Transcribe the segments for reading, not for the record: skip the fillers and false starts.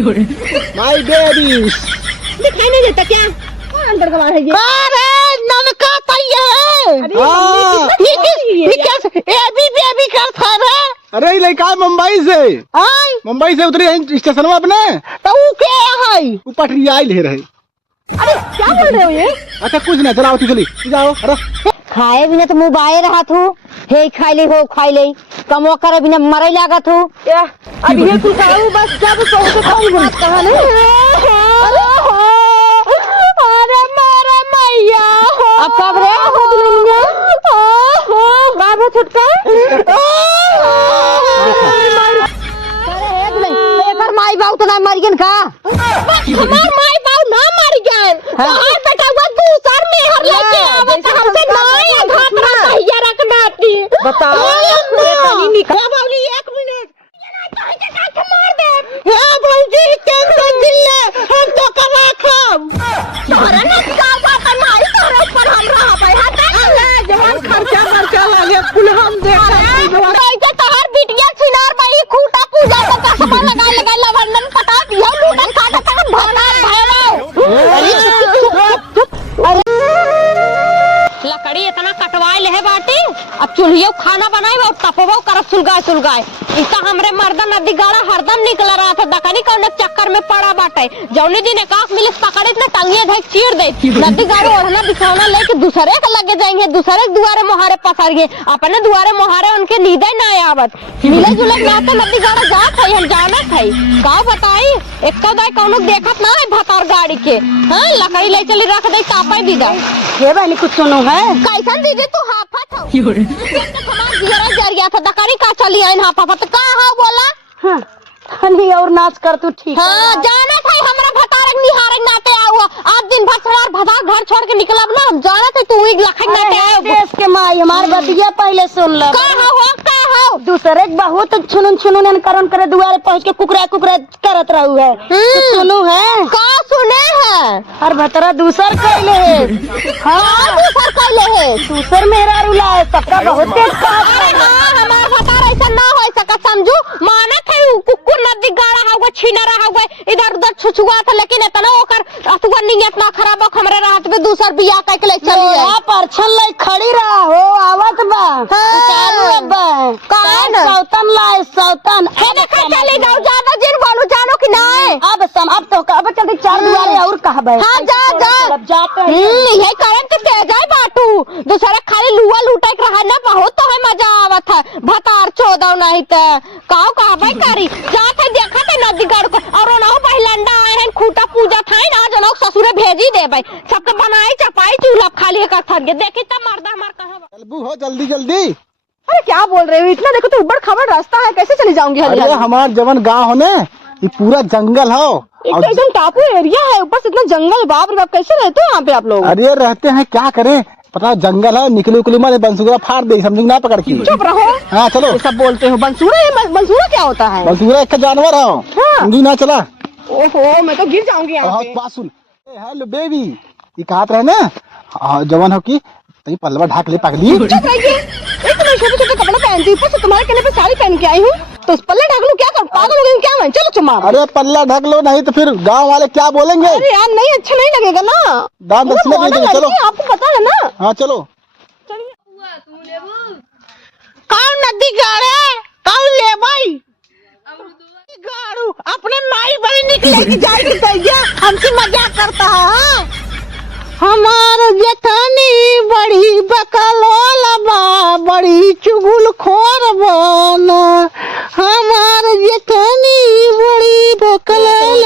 My baby दिखाई नहीं देता क्या? कौन अंदर कमा है ये? अरे नलका तैयार है। ये कैसे बेबी कर था रे। अरे ये लड़का मुंबई से मुंबई से उतरी है स्टेशन में अपने तो वो क्या है वो पटरिया आई ले रहे। अरे क्या बोल रहे हो ये? अच्छा कुछ ना चलाओ चली जाओ। अरे खाए बिना तो मुँह बाए रहा थू। हे खाई ले हो खाई ले कमो करे बिना मरे लागत हूँ। अब ये तू खाऊ बस जब सोच के खाऊ बात कहा नहीं। अरे मेरा मैया अब कब रे बाबू छुटका माई बाबू तो ना मर गए का? हमार माई बाबू ना मर गए। और बेटा वो दूसर में हर लेके आवत हमसे नहीं घाटना सहिया रखना थी। बताओ ये कनी निकला बाबूजी 1 मिनट मार दे। हां भौजी टेंशन दिल्ले हम तो कमा खाम तोरा ना का बात माई तोरे पर हम रहा भाई हटा ले जवान खर्चा वाले कुल हम देखा तो तोहर बिटिया छिनार भाई खूटा पूजा का कसमा लगा लवंडन पटा दिया लूटन काटा तक भरना लकड़ी इतना कटवाए ले बाटे अब चूल्हियों खाना बनाए और तपवा कर सुलगाए इतना हमरे मर्दा नदी गाड़ा हरदम निकल रहा था दकनी कौन चक्कर में पड़ा बाटे जौनी दिन एकाक मिले पकड़े इतना टंगिए धक चीर दे नदी गाड़ी ओढ़ना बिछौना लेके दूसरे के लगे जाएंगे दूसरे दुआरे मोहारे पसारिए अपने दुआरे मोहारे उनके नींदे ना आवत मिले जुले नाते नदी गाड़ा जात है हम जाना है का बताई एक दाई कौनो देखत ना है भतार गाड़ी के। हां लकड़ी ले चली रख दे तापा दीदा ये वाली कुछ सुनो है कैसन दीदी तू हाफा था हमार जीरा जरिया था दकड़ी का चली आइन हाफा तो का हां बोला हां हनी और नाच कर तू ठीक हां जाना था हमरा भतारक निहारक नाते आओ आज दिन भर सवार भतार घर छोड़ के निकलब ना हम जाना था तू एक लखन नाते आओ देश के माई हमार बतिया पहले सुन ल का हो दूसरे बहुत छुनुन करन करे दुआरे पहुंच के कुकरा करत रहू है तो सुनू है का सुने है और भतरा दूसर कैले है। हां दूसर कैले है दूसर मेरा रुला है सबका बहुत तेज पास है। हां हमार भतार ऐसा ना होय सका समझू मानत है कुकुर नदी गाड़ा होगा छीना रहा होगा इधर उधर छुछुआ था लेकिन इतना ओकर अथवा नियत ना खराब हो हमरे रात में दूसर बियाह कह के ले चली है परछन ले खड़ी रहा हो आवत बा उतारू अब सौतन लाए सौतन है देखा चले जाओ ज्यादा जिन बोलू जानो कि ना अब तो अब चल 4 दुआरे और कहबे। हां जा जाते हैं ये करंट तेज है बाटू दूसरे खाली लुआ लूटे के रहा ना बहुत तो है मजा आवत है भतार चोदौ नहीं त काओ कहबे करी जात है देखा ते नदी गढ़ को और ना पहिलंडा आए हैं खूटा पूजा थाई ना जनों ससुरे भेजी देबे सबके बनाई चपाई चूल्हा खाली एक थर के देखी त मर्दा हमार कहबे चलबू हो जल्दी। अरे क्या बोल रहे हो इतना देखो तो ऊबड़ खाबड़ रास्ता है कैसे चली जाऊंगी? अरे हमार जवन गाँव हो ने ये पूरा जंगल हो एकदम टापू एरिया है ऊपर से इतना जंगल बाप रे बाप कैसे रहते हो यहाँ पे आप लोग? अरे रहते हैं क्या करें पता जंगल है निकली मारे बंसुरा फाड़ दे समझ ना पकड़ के चुप रहो। हाँ चलो सब बोलते हो बंसुरा क्या होता है? बंसुरा एक जानवर है समझी ना चला। ओहो मैं तो गिर जाऊंगी यहाँ पे। बात सुन हेलो बेबी ये कहा रहे ना जवान हो की तो पलवा ढाक ले पगली। चुप रहिए एक तो मैं छोटे कपड़े पहनती हूँ तो तुम्हारे कहने पे साड़ी पहन के आई हूँ तो उस पल्ले ढक लूं क्या कर पागल हो गई क्या मैं? चलो चुमा। अरे पल्ला ढक लो नहीं तो फिर गांव वाले क्या बोलेंगे? अरे यार नहीं अच्छा नहीं लगेगा ना दाम चलो आपको पता है ना। हाँ चलो कौन नदी गाड़े कौन ले भाई गाड़ू अपने माई बड़ी निकलेगी जाएगी भैया हमसे मजाक करता है। हमार जेठानी बड़ी बकलोल बा बड़ी चुगल खोर बन हमार जेठानी बड़ी बकलोल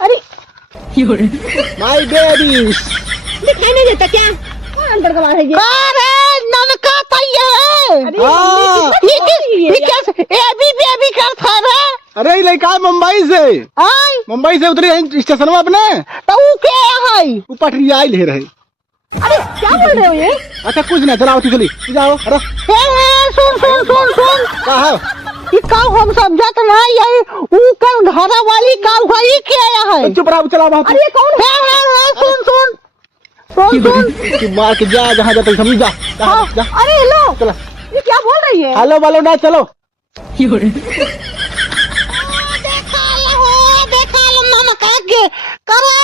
अरे माय बेबी दिखाई नहीं देता क्या? कौन अंदर कमा है ये? अरे नलका तैयार है बेबी कर था रे। अरे लड़का मुंबई से उतरी है स्टेशन में अपने तो वो क्या है वो पटरिया आई ले रहे। अरे क्या बोल रहे हो ये? अच्छा कुछ ना चलाओ चली जाओ। अरे सुन कहा ये काऊ हम समझत ना यही वो कल घरा वाली काऊ है क्या है? चुप रहो चला बहुत। अरे कौन है? सुन मार के जा जहाँ जाते समझ जा। अरे हेलो चला ये क्या बोल रही है? हेलो बोलो ना चलो अरे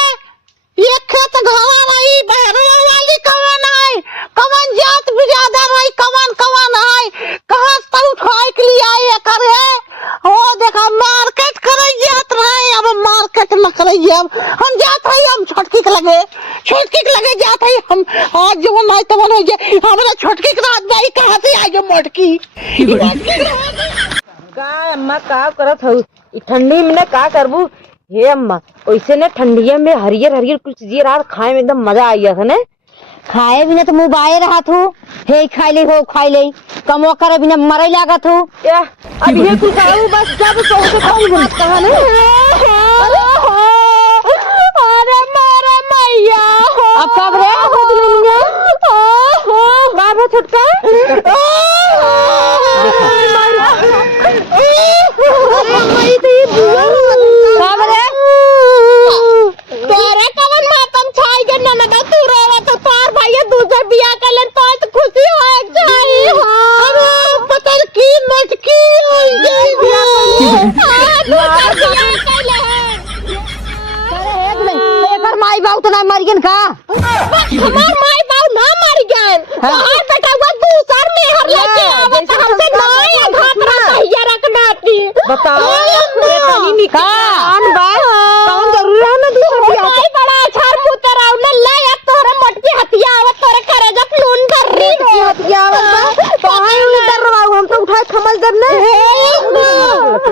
ये खेत घावा रही बहरवा वाली कवन है, कवन जात बिरादर है, कवन कवन है, कहां से उठाए के लिए आए करे। ओ देखा मार्केट करे जात रहे, अब मार्केट न करे, अब हम जात है, हम छोटकी के लगे जात है हम। आज जो नहीं तो बन हो जाए हमरा छोटकी के रात भाई कहां से आ गए मोटकी। का अम्मा का करत हऊ ई ठंडी में का करबू। हे अम्मा ओइसे ने ठंडिया में हरियर हरियर कुछ चीज रात खाए में एकदम मजा आइया था ने। खाए बिना तो मुंह बाए रहा थू। हे खाई ले हो खाई ले कमो करे बिना मरे लागत हूँ। अब ये कुछ खाऊ बस जब पहुंचे खाऊ बात कहा ने। अरे मारा मैया अब कब रे हो दुनिया बाबू छुटका तोरे कवन मातम छाई के ननद तू रोवा तो तार भाई दूसरे बियाह कर ले तो खुशी होए जाई। अरे पता की मत की होई जाई दूसरे बियाह कर ले। अरे एकर माई बाऊ तो ना मर गन का। हमार माई बाऊ ना मर गन तोहर बेटा वो दूसर में हर लेके आवत हमसे नहीं घातरा कहिया रखनाती। बताओ ये तनी निकान बा कौन जरूरी है ना दूसर बियाह माई बड़ा अछार पुत्र आउ न ले अब तोरे मोटकी हथिया आवत तोरे करे जब लून कर री हथिया आवत तो हाय न डरवाऊ हम तो उठाए थमल दर ने।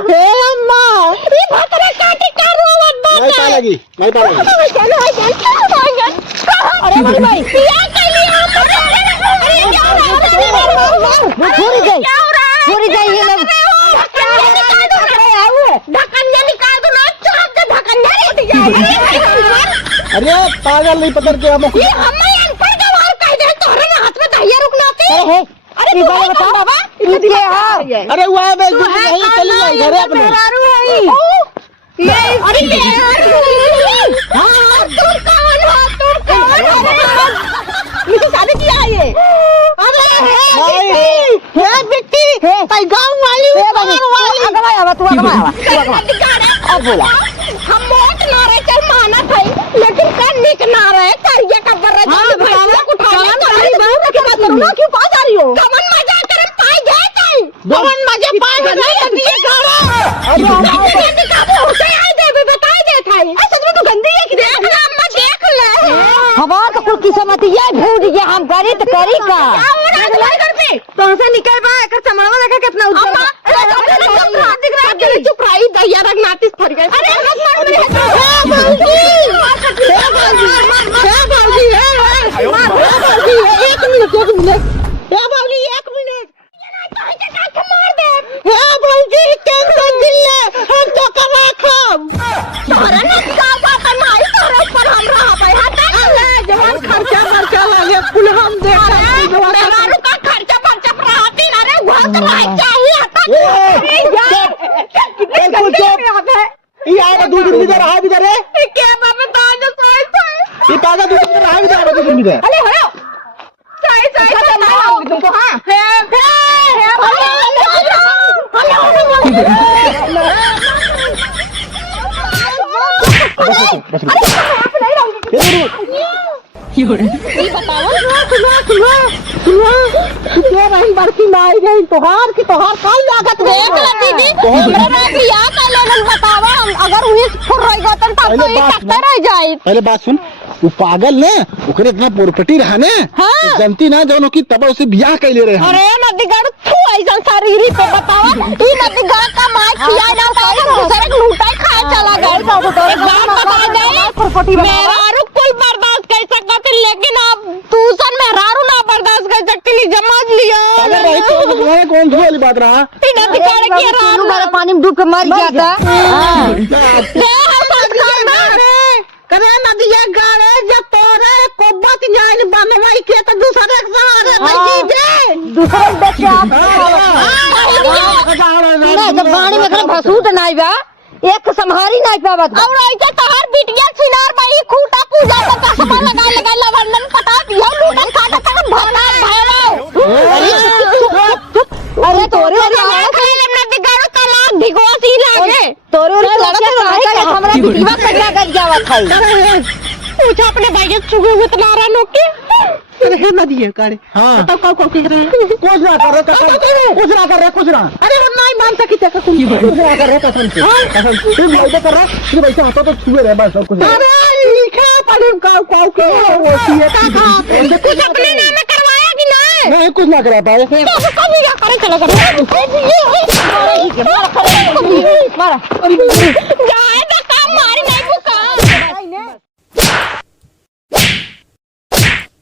हे अम्मा ई भतरे काटी का रोवत बा नहीं पा लगी अरे भाई भाई क्या कर लिया अरे छोड़ी जाए ये लोग ढक्कन निकाल दो ना चाप दे ढक्कन अरे पागल नहीं पकड़ के हम ये हमें अनपढ़ गवार कह दे तोरे हाथ में दहिया रुकना थे। अरे तू बता बाबा ये है अरे वो है बे नहीं चली आई घरे अपने ये अरे हां तुम कौन मुझे शादी किया है ये। अरे हे बिट्टी भाई गांव वाली ऊपर वाली अगवा तू अब बोला हम मोट ना रहे चल माना भाई लेकिन कर निक ना रहे करिए का बर रहा भैया उठाने तुम्हारी बहू के बात करो ना क्यों कहां जा रही हो। कमन मजा कर पाई गए तई कवन मजे पाए नहीं दिए गाड़ा। अरे काबू होते आई दे बताई दे थाई सच में तू गंदी है कि देख ले अम्मा देख ले हवा तो कुल की समझ ये भूल ये हम करी तो करी का घर पे तो से निकल बा कर समणवा देखा कितना उज्जवल दिख रहा है चुप रही दहिया रख नाटिस फर गए। अरे हाथ मार मेरे एक मिनट मार दे हे भौजी टेंशन दिल ले हम तो कमा खाम तोरा न का बात नहीं तोरे पर हमरा भाई हटा ले जवान खर्चा लगे कुल हम देख मेहरारू का खर्चा खर्चा प्राती ना रे वहां तो भाई चाहिए हटा ये आएगा दूध इधर रहा इधर है क्या बाबा ताज सोई ये पागल दूध इधर रहा इधर दूध इधर अरे हरो सही तुमको हां बड़की माई गई तोहार की तोहार कल लागत देख ले दीदी हमरा में बियाह कर लेलन बतावा हम अगर उन्हें फुर रही गतन तब तो ये टक्कर रह जाए। पहले बात सुन वो पागल ने ओकरे इतना पोरपटी रहा ने हाँ। जनती ना जौन की तब उसे बियाह कैले रहे अरे नदीगढ़ तू ऐसा शरीरी पे बतावा ई नदीगढ़ का माय खिया ना तो दूसरे को लूटा खाए चला गए एक बात बता दे मेहरारू कुल बर्दाश्त कर सकत लेकिन अब दूसर मेहरारू ना बर्दाश्त कर सकती नहीं समझ लियो। पागल रही तो तुम्हारे कौन सी वाली बात रहा ई नदीगढ़ के रारू पानी में डूब के मर गया था करे नदिया गाड़े जब तोरे कोबत जान बनवाई के तो दूसरे के सहारे बची दे दूसरे देख के आप नहीं जब पानी में करे भसूट नहीं बा एक संहारी नहीं पावत और ऐसे तहार बिटिया सिनार भाई खूटा पूजा का कसमा लगा लवंदन पटा दिया लूटन खाता तक भगा भाईवा अरे तोरे खाले में दिगाड़ो तलाक भिगोसी लागे तोरे लड़के हमरा बिटिया कन्या कर जावत खाई पूछा अपने भाई के चुगे हुए तो नारा नोके अरे है ना दिए करे हाँ बताओ कौ कौ कह रहे हैं कुछ ना कर रहे कसम कुछ ना कर रहे कुछ ना अरे वो नहीं मान सकी थे कुछ कुछ ना कर रहे कसम से कसम तू भाई तो कर रहा तू वैसे हाथों तो छुए रहे बस और कुछ नहीं अरे लिखा पढ़े कौ कौ के होती है कुछ अपने नाम में करवाया कि नहीं नहीं कुछ ना करा पाए तो कभी क्या करे चला कर मारा जाए